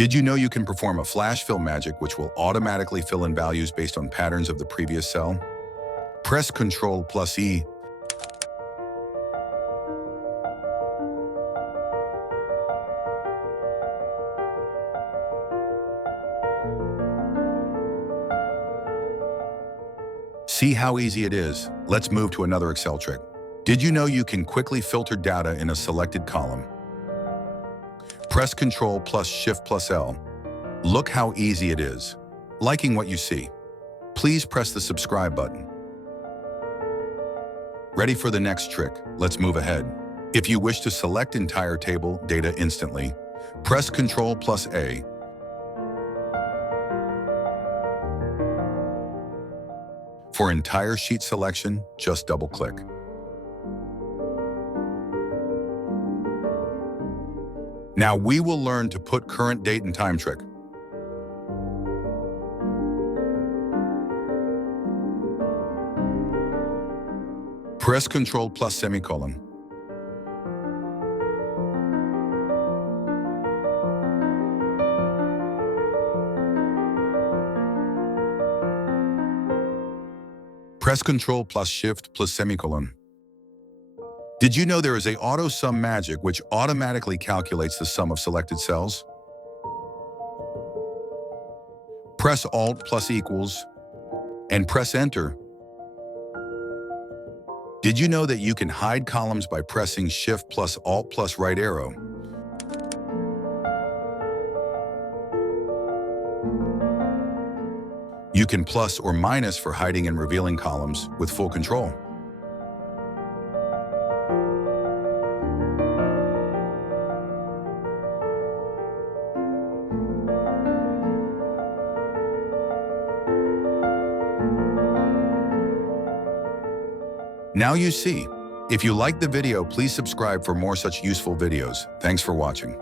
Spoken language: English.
Did you know you can perform a flash fill magic which will automatically fill in values based on patterns of the previous cell? Press Ctrl E. See how easy it is? Let's move to another Excel trick. Did you know you can quickly filter data in a selected column? Press Ctrl Shift L. Look how easy it is. Liking what you see? Please press the subscribe button. Ready for the next trick? Let's move ahead. If you wish to select entire table data instantly, press Ctrl A. For entire sheet selection, just double-click. Now we will learn to put current date and time trick. Press Ctrl semicolon. Press Ctrl Shift semicolon. Did you know there is a AutoSum Magic which automatically calculates the sum of selected cells? Press Alt += and press Enter. Did you know that you can hide columns by pressing Shift + Alt + right arrow? You can plus or minus for hiding and revealing columns with full control. Now you see. If you liked the video, please subscribe for more such useful videos. Thanks for watching.